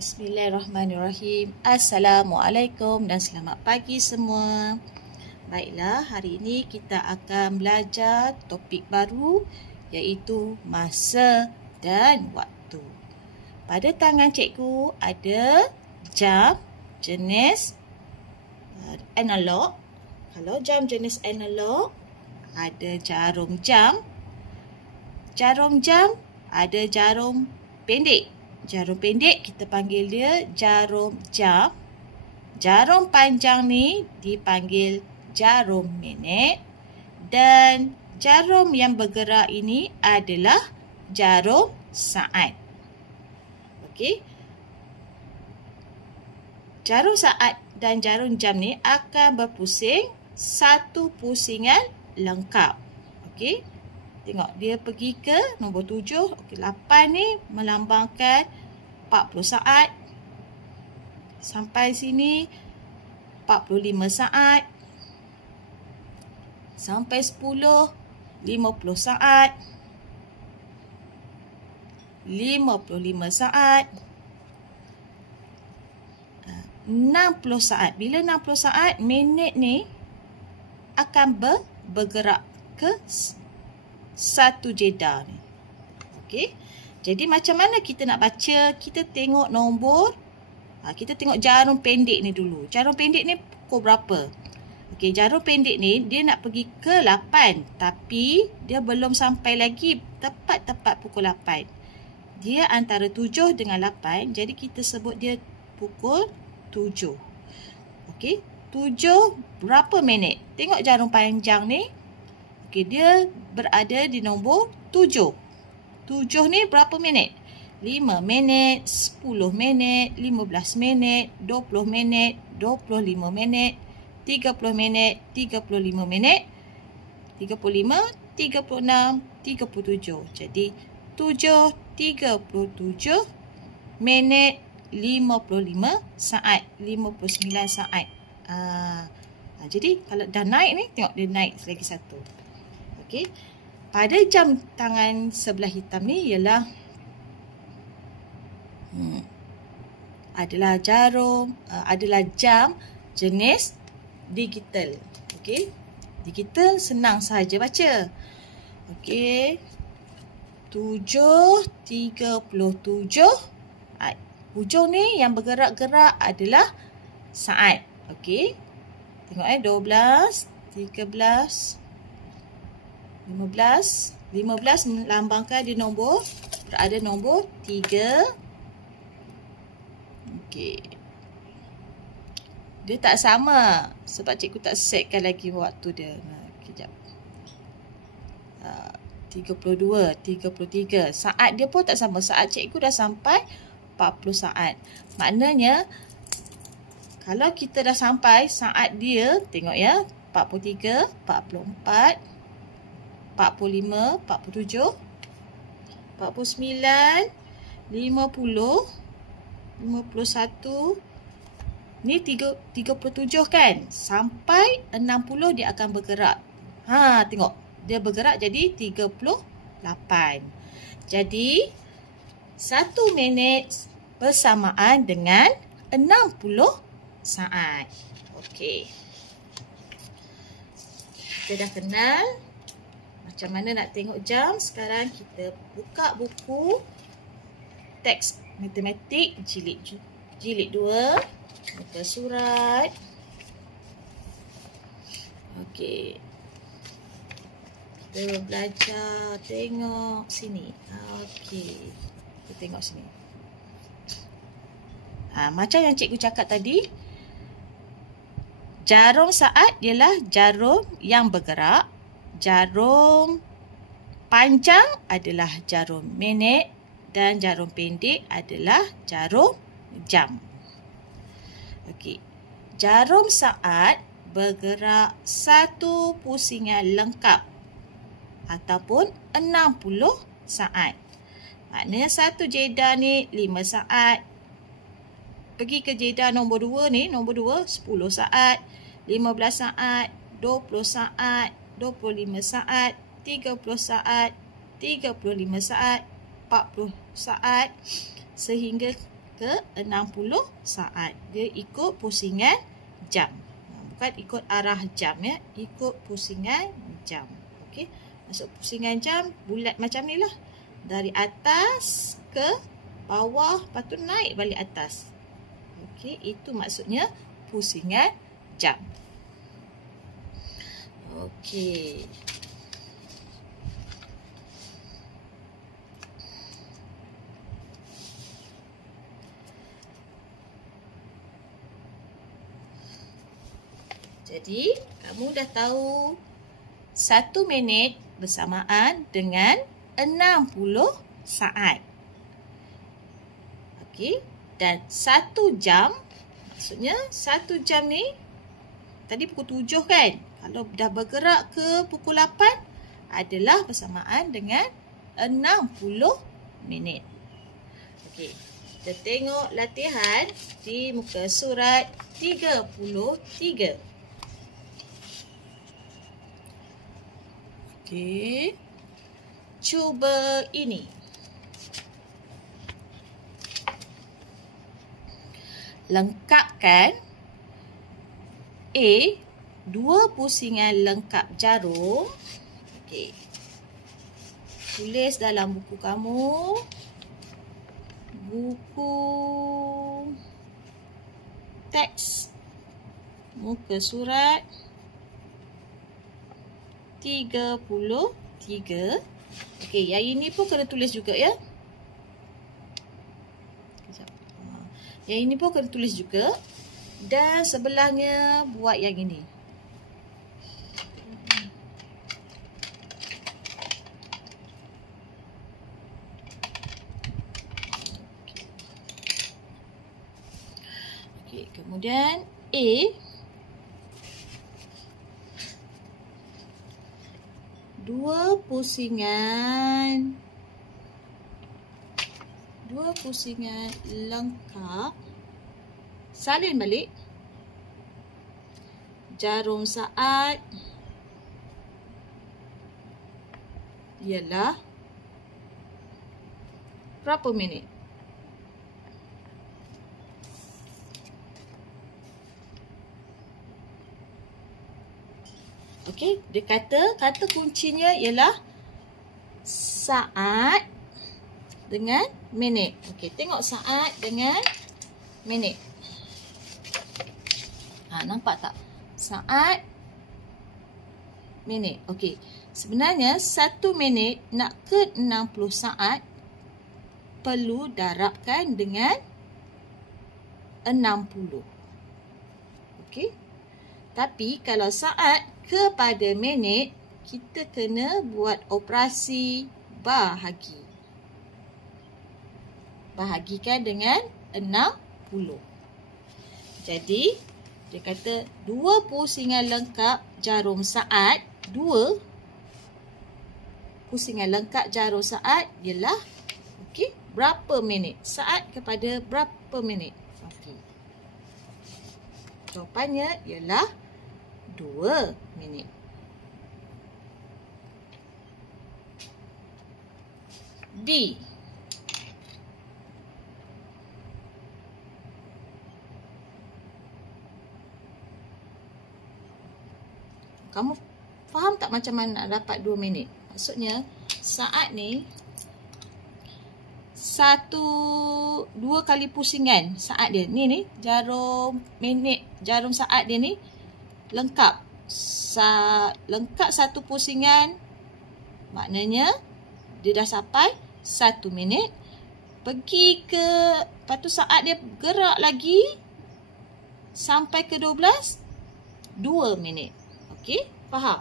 Bismillahirrahmanirrahim. Assalamualaikum dan selamat pagi semua. Baiklah, hari ini kita akan belajar topik baru iaitu masa dan waktu. Pada tangan cikgu ada jam jenis analog. Kalau jam jenis analog ada jarum jam. Jarum jam ada jarum pendek. Jarum pendek kita panggil dia jarum jam. Jarum panjang ni dipanggil jarum minit. Dan jarum yang bergerak ini adalah jarum saat. Okey. Jarum saat dan jarum jam ni akan berpusing satu pusingan lengkap. Okey. Tengok dia pergi ke nombor 7. Okey, 8 ni melambangkan 40 saat. Sampai sini 45 saat. Sampai 10 50 saat. 55 saat. 60 saat. Bila 60 saat, minit ni akan bergerak ke satu jeda ni. Okey. Jadi macam mana kita nak baca? Kita tengok nombor. Kita tengok jarum pendek ni dulu. Jarum pendek ni pukul berapa? Okey, jarum pendek ni dia nak pergi ke 8. Tapi dia belum sampai lagi tepat-tepat pukul 8. Dia antara 7 dengan 8. Jadi kita sebut dia pukul 7. Okey, 7 berapa minit? Tengok jarum panjang ni. Okey, dia berada di nombor 7. 7 ni berapa minit? 5 minit, 10 minit, 15 minit, 20 minit, 25 minit, 30 minit, 35 minit, 35, 36, 37. Jadi 7, 37 minit, 55 saat, 59 saat. Jadi kalau dah naik ni, tengok dia naik lagi satu. Okey. Pada jam tangan sebelah hitam ni ialah adalah jam jenis digital. Okey. Digital senang sahaja baca. Okey. 7:37. Hujung ni yang bergerak-gerak adalah saat. Okey. Tengok 12, 13, 15 melambangkan di nombor, berada nombor 3. Okey. Dia tak sama sebab cikgu tak setkan lagi waktu dia. Kejap. 32, 33. Saat dia pun tak sama. Saat cikgu dah sampai 40 saat. Maknanya kalau kita dah sampai saat dia, tengok ya, 43, 44, 45, 47, 49, 50, 51. Ni 37 kan? Sampai 60 dia akan bergerak. Tengok. Dia bergerak jadi 38. Jadi 1 minit bersamaan dengan 60 saat. Okey. Kita dah kenal macam mana nak tengok jam. Sekarang kita buka buku teks matematik jilid 2, muka surat. Okey. Kita belajar tengok sini. Okey. Kita tengok sini. Macam yang cikgu cakap tadi, jarum saat ialah jarum yang bergerak. Jarum panjang adalah jarum minit dan jarum pendek adalah jarum jam. Okey. Jarum saat bergerak satu pusingan lengkap ataupun 60 saat. Maknanya satu jeda ni 5 saat. Pergi ke jeda nombor 2 ni, nombor 2 10 saat, 15 saat, 20 saat, 25 saat, 30 saat, 35 saat, 40 saat sehingga ke 60 saat. Dia ikut pusingan jam. Bukan ikut arah jam ya, ikut pusingan jam. Okey. Masuk pusingan jam bulat macam ni lah. Dari atas ke bawah, lepas tu naik balik atas. Okey, itu maksudnya pusingan jam. Okey. Jadi, kamu dah tahu 1 minit bersamaan dengan 60 saat. Okey, dan 1 jam, maksudnya 1 jam ni, tadi pukul 7 kan? Kalau dah bergerak ke pukul 8, adalah bersamaan dengan 60 minit. Okey, kita tengok latihan di muka surat 33. Okey, cuba ini. Lengkapkan A, 2 pusingan lengkap jarum. Okey, tulis dalam buku kamu. Buku teks muka surat 33. Okey, yang ini pun kena tulis juga ya. Yang ini pun kena tulis juga. Dan sebelahnya buat yang ini. Okey, kemudian A, dua pusingan lengkap, salin balik jarum saat ialah berapa minit? Okey, dia kata kuncinya ialah saat dengan minit. Okey, tengok saat dengan minit. Nampak tak? Saat, minit. Okey, sebenarnya 1 minit nak ke 60 saat perlu darabkan dengan 60. Okey. Tapi kalau saat kepada minit, kita kena buat operasi bahagi. Bahagikan dengan 60. Jadi, dia kata 2 pusingan lengkap jarum saat, 2 pusingan lengkap jarum saat ialah okey, berapa minit? Saat kepada berapa minit? Okey. Jawapannya ialah 2 minit. D. Kamu faham tak macam mana nak dapat 2 minit? Maksudnya saat ni 2 kali pusingan saat dia. Ni jarum minit, jarum saat dia ni lengkap. Lengkap 1 pusingan, maknanya dia dah sampai 1 minit. Pergi ke, lepas tu saat dia gerak lagi sampai ke 12, 2 minit. Okey, faham?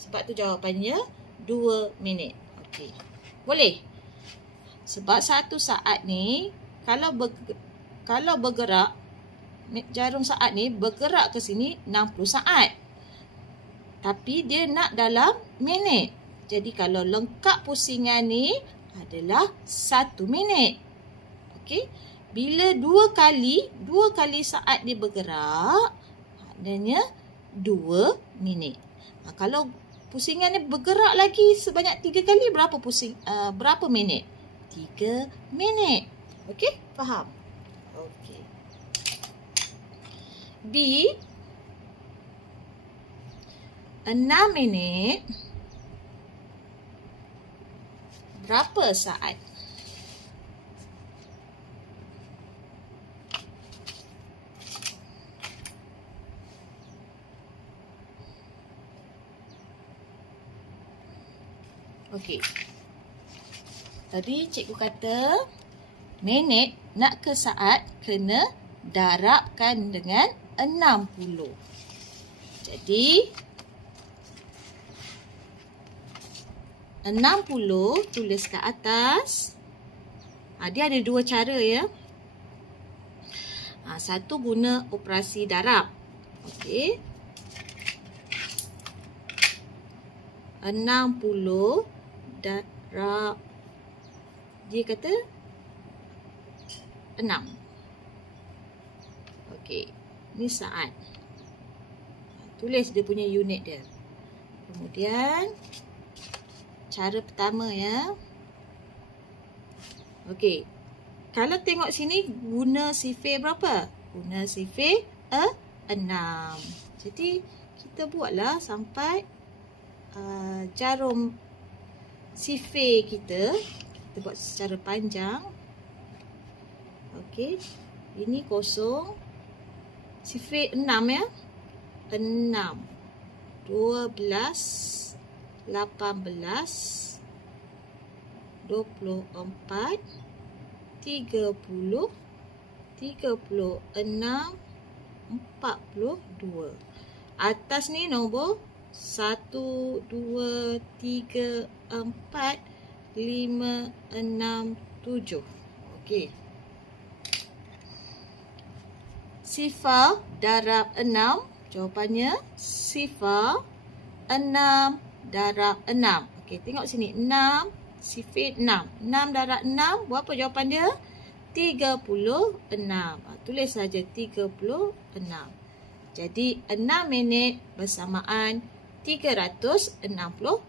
Sebab tu jawapannya 2 minit. Okey, boleh? Sebab 1 saat ni, kalau bergerak, jarum saat ni bergerak ke sini 60 saat. Tapi dia nak dalam minit. Jadi kalau lengkap pusingan ni adalah 1 minit. Okey. Bila 2 kali saat dia bergerak, maknanya 2 minit. Kalau pusingan ni bergerak lagi sebanyak 3 kali, berapa minit? 3 minit. Okey, faham? Okey. B 6 minit berapa saat? Okey. Tadi cikgu kata minit nak ke saat kena darabkan dengan 60. Jadi 60 tulis kat atas. Dia ada dua cara ya. Satu guna operasi darab. Okey. 60 darab, dia kata 6. Okey, ni saat. Tulis dia punya unit dia. Kemudian cara pertama ya. Okey. Kalau tengok sini guna sifir berapa? Guna sifir 6. Jadi kita buatlah sampai jarum sifir kita buat secara panjang. Okey. Ini kosong. Sifir 6 ya. 6, 12, 18, 24, 30, 36, 42. Atas ni nombor 1, 2, 3, 4, 5, 6, 7. Okey. Sifar darab 6. Jawapannya sifar 6 darab 6. Okey, tengok sini. 6, sifir 6. 6 darab 6, berapa jawapan dia? 36. Tulis saja 36. Jadi 6 minit bersamaan 360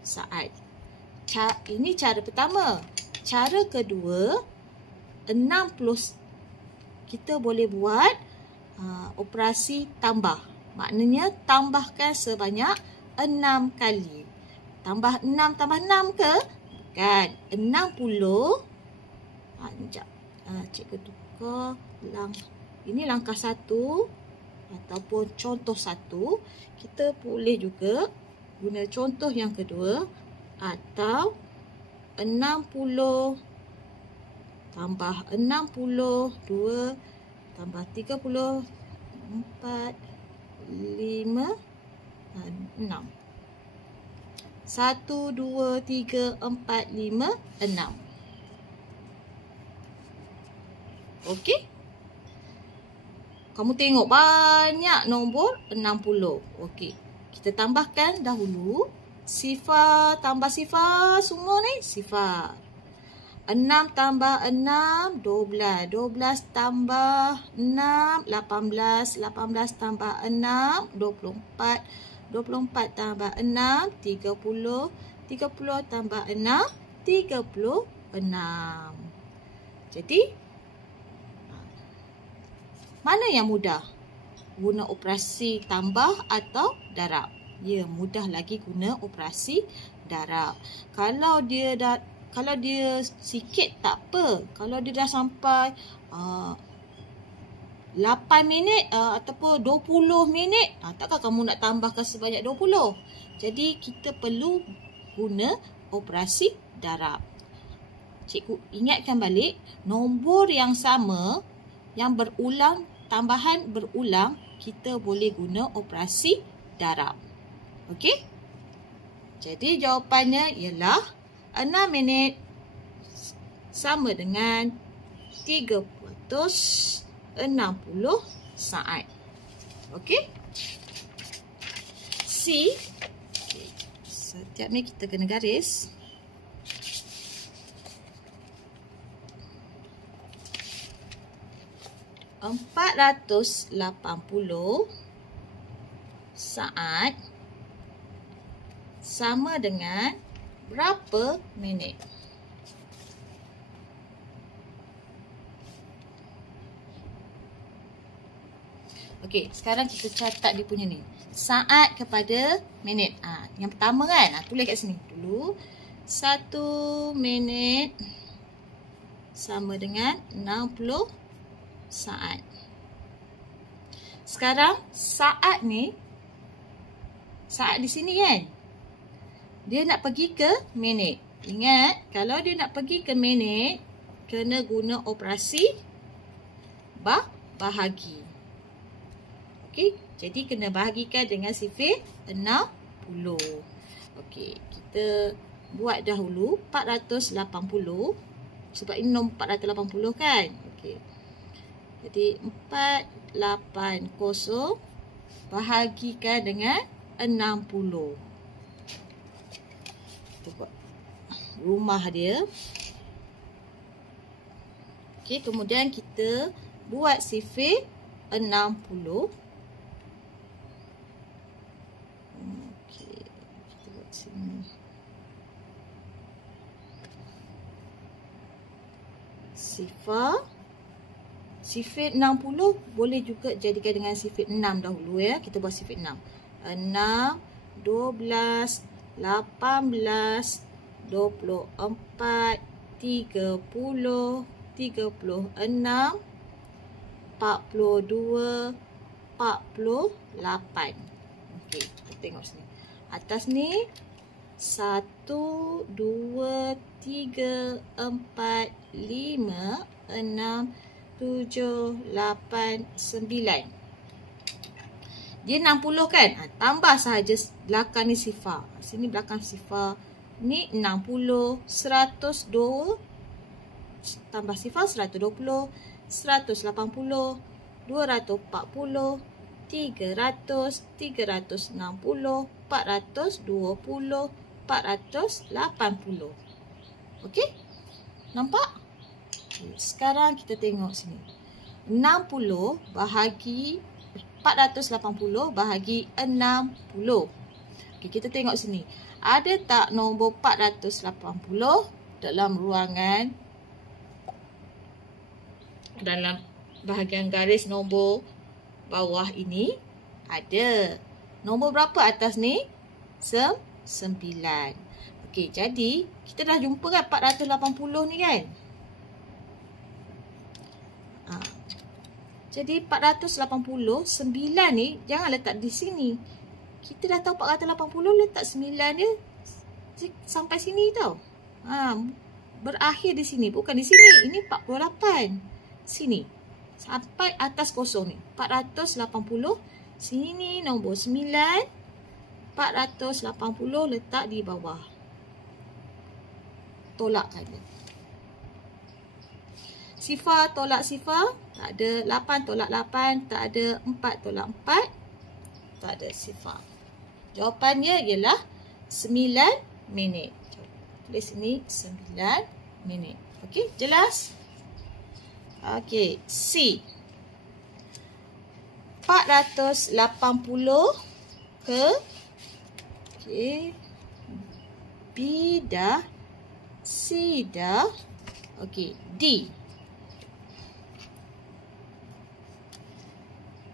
saat. Ini cara pertama. Cara kedua, 60 kita boleh buat operasi tambah. Maknanya tambahkan sebanyak 6 kali. Tambah 6 tambah 6 ke? Bukan. 60. Sekejap. Cikgu tukar. Ini langkah 1 ataupun contoh 1. Kita boleh juga guna contoh yang kedua. Atau 60 tambah 60, 2 tambah 30, 4, 5, 6. 1, 2, 3, 4, 5, 6. Okey? Kamu tengok banyak nombor 60. Okey. Kita tambahkan dahulu. Sifar tambah sifar. Semua ni sifar. 6 tambah 6, 12. 12 tambah 6, 18. 18 tambah 6, 24. 24 tambah 6, 30. 30 tambah 6, 36. Jadi, mana yang mudah? Guna operasi tambah atau darab? Ya, mudah lagi guna operasi darab. Kalau dia sikit tak apa. Kalau dia dah sampai 8 minit ataupun 20 minit, takkan kamu nak tambahkan sebanyak 20. Jadi kita perlu guna operasi darab. Cikgu ingatkan balik, nombor yang sama yang berulang, tambahan berulang, kita boleh guna operasi darab. Okey? Jadi jawapannya ialah 6 minit sama dengan 360 saat. Okey? C. Okay. Setiap ni kita kena garis. $480 saat sama dengan berapa minit? Okey, sekarang kita catat dia punya ni. Saat kepada minit. Yang pertama kan, tulis kat sini dulu. 1 minit sama dengan 60 saat. Sekarang saat ni, saat di sini kan, dia nak pergi ke minit. Ingat, kalau dia nak pergi ke minit, kena guna operasi bahagi. Okey, jadi kena bahagikan dengan sifir 60. Okey, kita buat dahulu 480 sebab ini nombor 480 kan. Okey. Jadi 480 bahagikan dengan 60. Kita buat rumah dia. Okey, kemudian kita buat sifir 60. Okey, kita buat sini. Sifir 60 boleh juga jadikan dengan sifir 6 dahulu ya. Kita buat sifir 6. 6, 12, 18, 24, 30, 36, 42, 48. Okey, kita tengok sini. Atas ni 1, 2, 3, 4, 5, 6, 7, 8, 9. Dia 60 kan? Tambah sahaja belakang ni sifar. Sini belakang sifar. Ni 60, 102, tambah sifar 120, 180, 240, 300, 360, 420, 480. Okey? Nampak? Sekarang kita tengok sini. 60 bahagi 480 bahagi 60. Okey, kita tengok sini. Ada tak nombor 480 dalam ruangan? Dalam bahagian garis nombor bawah ini ada. Nombor berapa atas ni? 9. Okey, jadi kita dah jumpa kan 480 ni kan? Jadi 480, 9 ni jangan letak di sini. Kita dah tahu 480, letak 9 dia sampai sini tau. Berakhir di sini, bukan di sini. Ini 48. Sini. Sampai atas kosong ni. 480. Sini nombor 9. 480 letak di bawah. Tolakkan dia. Sifar tolak sifar. Tak ada 8 tolak 8. Tak ada 4 tolak 4. Tak ada sifar. Jawapannya ialah 9 minit. Tulis sini 9 minit. Okey, jelas? Okey, C. 480 ke B dah, C dah. Okey, D.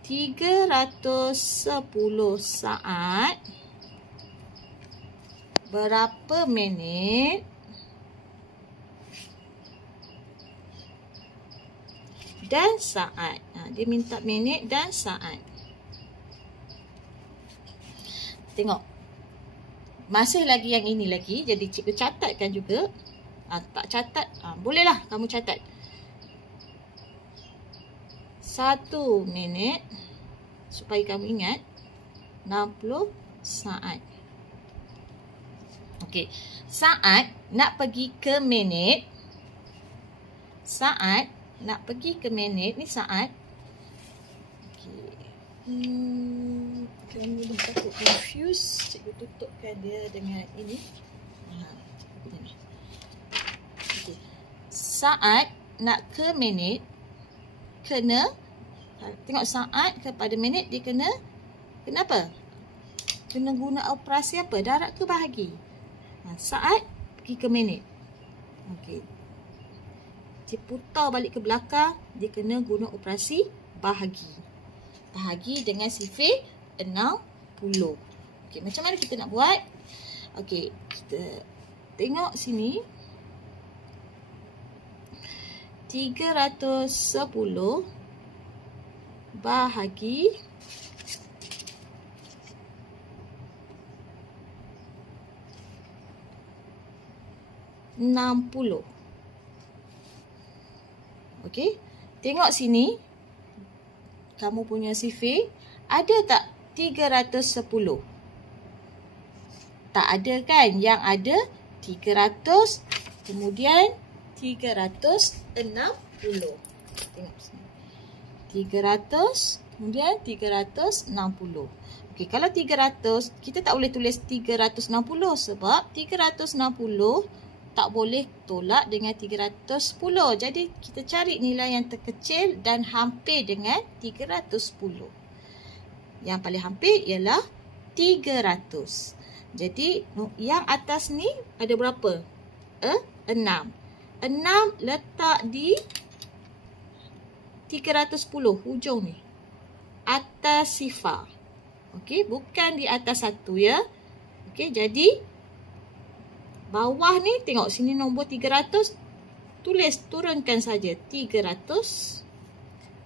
310 saat berapa minit dan saat. Dia minta minit dan saat. Tengok. Masih lagi yang ini lagi. Jadi cikgu catatkan juga. Tak catat, bolehlah kamu catat. 1 minit. Supaya kamu ingat. 60 saat. Okey. Saat nak pergi ke minit. Saat nak pergi ke minit. Ni saat. Okey. Kamu dah takut confuse. Cikgu tutupkan dia dengan ini. Okay. Saat nak ke minit. Kena. Tengok saat kepada minit. Dia kena. Kenapa? Kena guna operasi apa? Darab ke bahagi? Saat pergi ke minit. Okey. Dia putar balik ke belakang. Dia kena guna operasi bahagi. bahagi dengan sifir 60. Okey, macam mana kita nak buat? Okey, kita tengok sini. 310 bahagi 60. Okey, tengok sini. Kamu punya sifir ada tak 310? Tak ada kan? Yang ada 300, kemudian 360. Tengok sini. 300, kemudian 360. Okey, kalau 300, kita tak boleh tulis 360 sebab 360 tak boleh tolak dengan 310. Jadi, kita cari nilai yang terkecil dan hampir dengan 310. Yang paling hampir ialah 300. Jadi, yang atas ni ada berapa? 6. 6 letak di 310, hujung ni. Atas sifar. Okey, bukan di atas 1 ya. Okey, jadi bawah ni, tengok sini nombor 300. Tulis, turunkan saja 300.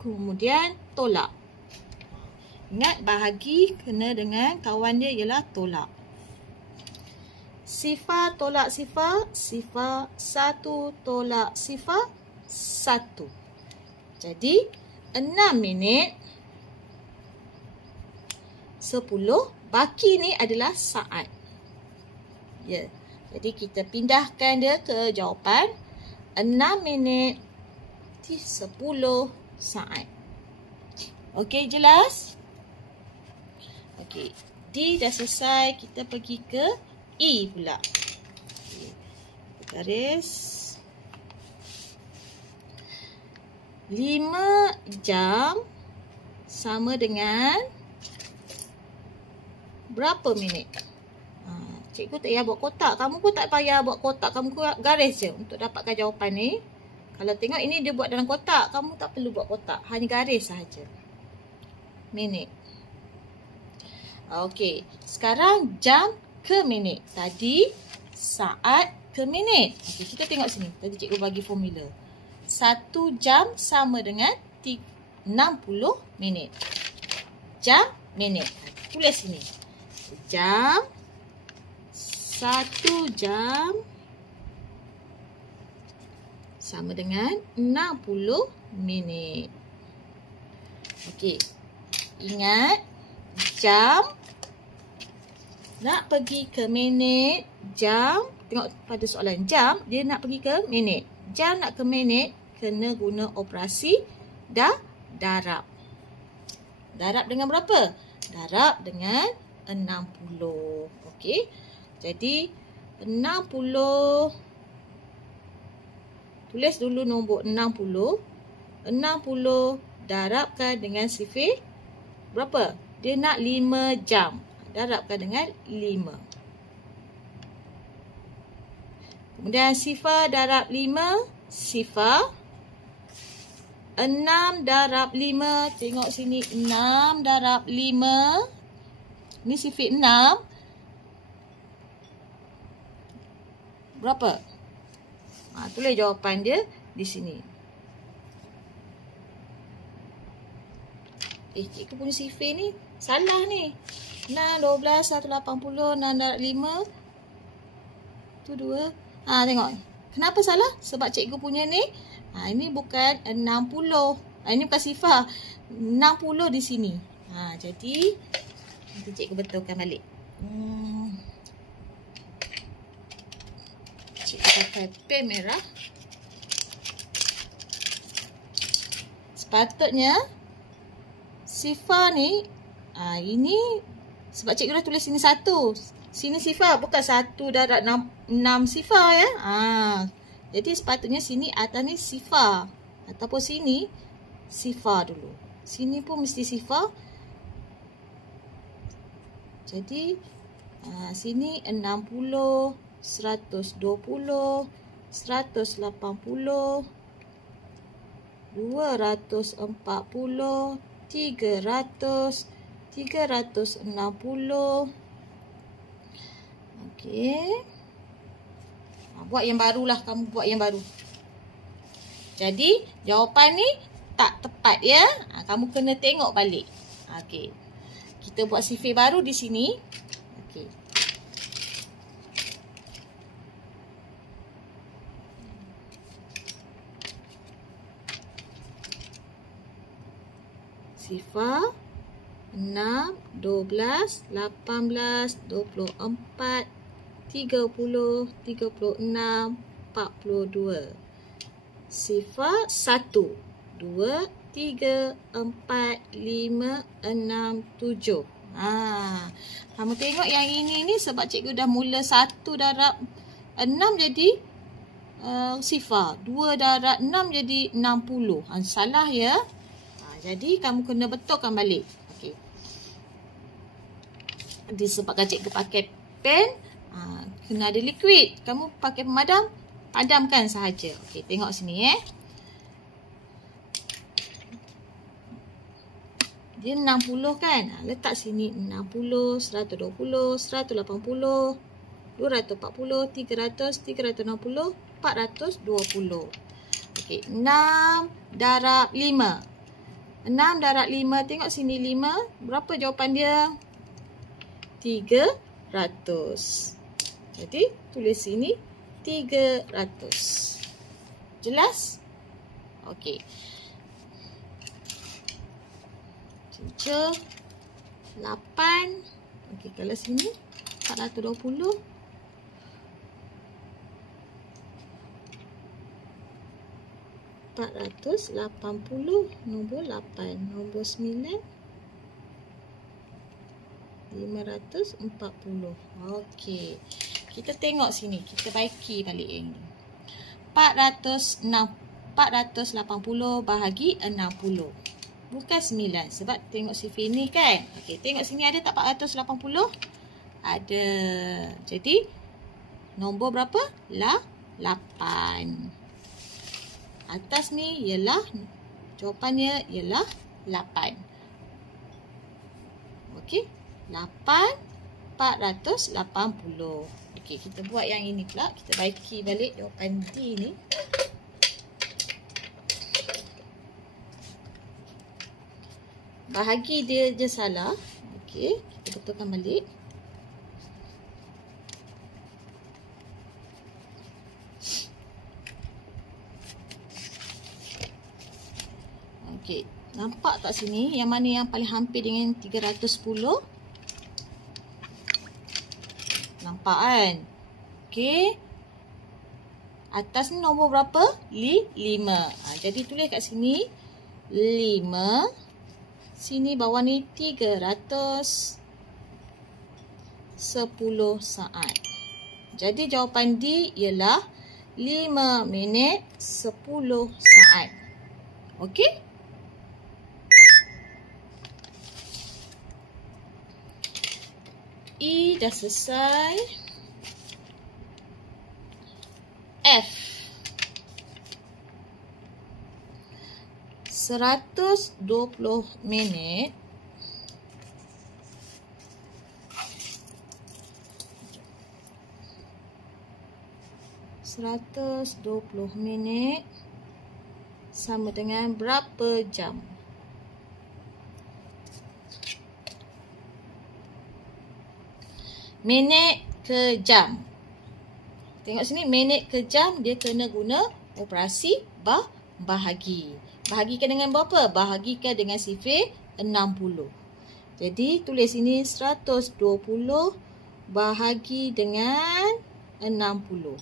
Kemudian tolak. Ingat, bahagi kena dengan kawan dia ialah tolak. Sifar tolak sifar. Sifar 1 tolak sifar 1. Jadi, 6 minit 10. Baki ni adalah saat. Ya. Jadi, kita pindahkan dia ke jawapan 6 minit 10 saat. Okey, jelas? Okey, D dah selesai. Kita pergi ke E pula. Okay. Garis. 5 jam sama dengan berapa minit? Cikgu tak payah buat kotak. Kamu pun tak payah buat kotak. Kamu garis je untuk dapatkan jawapan ni. Kalau tengok ini dia buat dalam kotak. Kamu tak perlu buat kotak. Hanya garis sahaja. Minit. Okey. Sekarang jam ke minit. Tadi saat ke minit. Okey, kita tengok sini. Tadi cikgu bagi formula. 1 jam sama dengan 60 minit. Jam, minit. Tulis sini. Jam. 1 jam sama dengan 60 minit. Okey. Ingat, jam nak pergi ke minit, jam. Tengok pada soalan jam, dia nak pergi ke minit. Jam nak ke minit, kena guna operasi darab. Darab dengan berapa? Darab dengan 60. Okey. Jadi, 60. Tulis dulu nombor 60. 60 darabkan dengan sifir berapa? Dia nak 5 jam. Darabkan dengan 5. Kemudian sifar darab 5. Sifar. 6 darab 5. Tengok sini. 6 darab 5. Ini sifir 6. Berapa? Tulis jawapan dia di sini. Cikgu punya sifir ni salah ni. 6, 12, 180, 6 darab 5. Tu 2. Tengok. Kenapa salah? Sebab cikgu punya ni. Ini bukan 60. Ini bukan sifar. 60 di sini. Jadi, nanti cikgu betulkan balik. Cikgu pakai pen merah. Sepatutnya sifar ni, ini sebab cikgu dah tulis sini 1. Sini sifar, bukan 1 darab 6 sifar ya. Jadi sepatutnya sini atas ni sifar. Ataupun sini sifar dulu. Sini pun mesti sifar. Jadi sini 60, 120, 180, 240, 300, 360. Okey. Buat yang barulah, kamu buat yang baru. Jadi, jawapan ni tak tepat ya. Kamu kena tengok balik. Okey. Kita buat sifir baru di sini. Okey. Sifar 6, 12, 18, 24, 30, 36, 42. Sifar 1, 2, 3, 4, 5, 6, 7. Kamu tengok yang ini ni sebab cikgu dah mula 1 darab 6 jadi sifar. 2 darab 6 jadi 60. Salah ya. Jadi kamu kena betulkan balik. Okey. Disebabkan cikgu pakai pen, kena ada liquid. Kamu pakai pemadam, padamkan sahaja. Okey, tengok sini Dia 60 kan? Letak sini 60, 120, 180, 240, 300, 360, 420. Okey, 6 darab 5. 6 darab 5, tengok sini 5. Berapa jawapan dia? 300. Jadi, tulis sini 300. Jelas? Okey. 7, 8. Okey, kalau sini 420. 480, nombor 8, nombor 9, 540. Okey. Kita tengok sini, kita baiki balik yang ni. 480 bahagi 60. Bukan 9 sebab tengok sifir ni kan. Okey, tengok sini ada tak 480? Ada. Jadi nombor berapa? 8. Atas ni ialah, jawapannya ialah 8. Okey, 8, 480. Okey, kita buat yang ini pula. Kita baiki balik jawapan D ni. Bahagi dia je salah. Okey, kita betulkan balik. Okey, nampak tak sini yang mana yang paling hampir dengan 310? Nampak kan? Okey. Atas ni nombor berapa? 5. Jadi tulis kat sini 5. Sini bawah ni 310 saat. Jadi jawapan D ialah 5 minit 10 saat. Okey? E dah selesai. F 120 minit 120 minit sama dengan berapa jam? Minit ke jam. Tengok sini, minit ke jam dia kena guna operasi bahagi. Bahagikan dengan berapa? Bahagikan dengan sifir 60. Jadi tulis sini 120 bahagi dengan 60.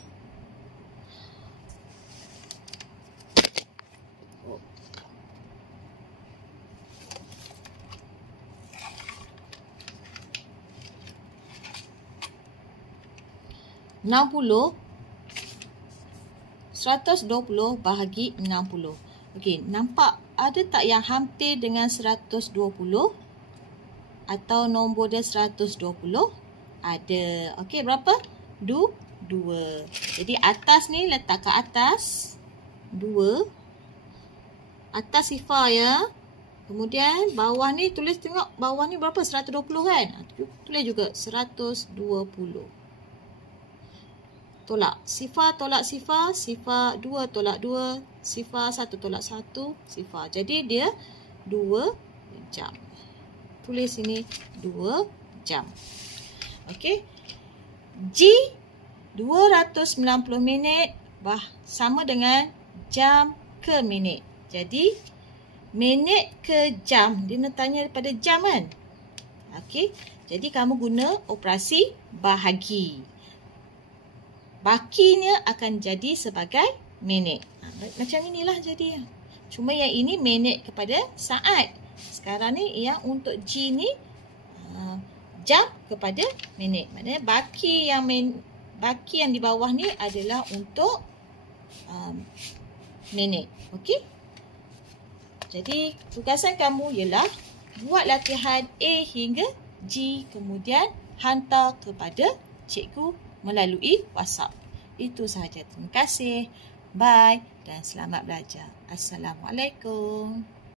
Oh. 120 bahagi 60. Okey, nampak ada tak yang hampir dengan 120? Atau nombor dia 120? Ada. Okey, berapa? 2. Jadi atas ni letak ke atas 2. Atas sifar ya. Kemudian bawah ni tulis, tengok bawah ni berapa? 120 kan? Tulis juga 120. Tolak sifar, sifar 2 tolak 2, sifar 1 tolak 1, sifar. Jadi dia 2 jam. Tulis sini 2 jam. Okey. G 290 minit sama dengan jam ke minit. Jadi minit ke jam, dia nak tanya daripada jam kan? Okey. Jadi kamu guna operasi bahagi. Bakinya akan jadi sebagai minit. Macam inilah jadi. Cuma yang ini minit kepada saat. Sekarang ni yang untuk G ni jam kepada minit. Maknanya baki yang di bawah ni adalah untuk minit. Okey. Jadi tugasan kamu ialah buat latihan A hingga G, kemudian hantar kepada cikgu melalui WhatsApp. Itu sahaja. Terima kasih. Bye dan selamat belajar. Assalamualaikum.